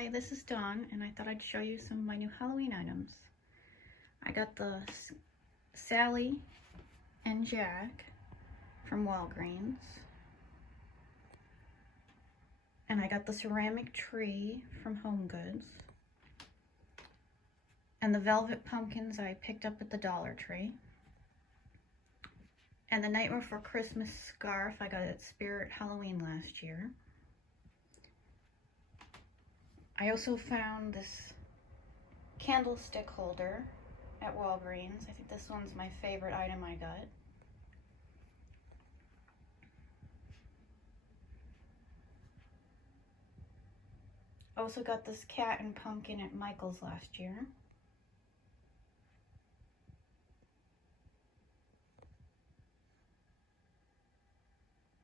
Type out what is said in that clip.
Hi, this is Dawn, and I thought I'd show you some of my new Halloween items. I got the Sally and Jack from Walgreens. And I got the ceramic tree from Homegoods. And the velvet pumpkins I picked up at the Dollar Tree. And the Nightmare Before Christmas scarf I got at Spirit Halloween last year. I also found this candlestick holder at Walgreens. I think this one's my favorite item I got. I also got this cat and pumpkin at Michael's last year.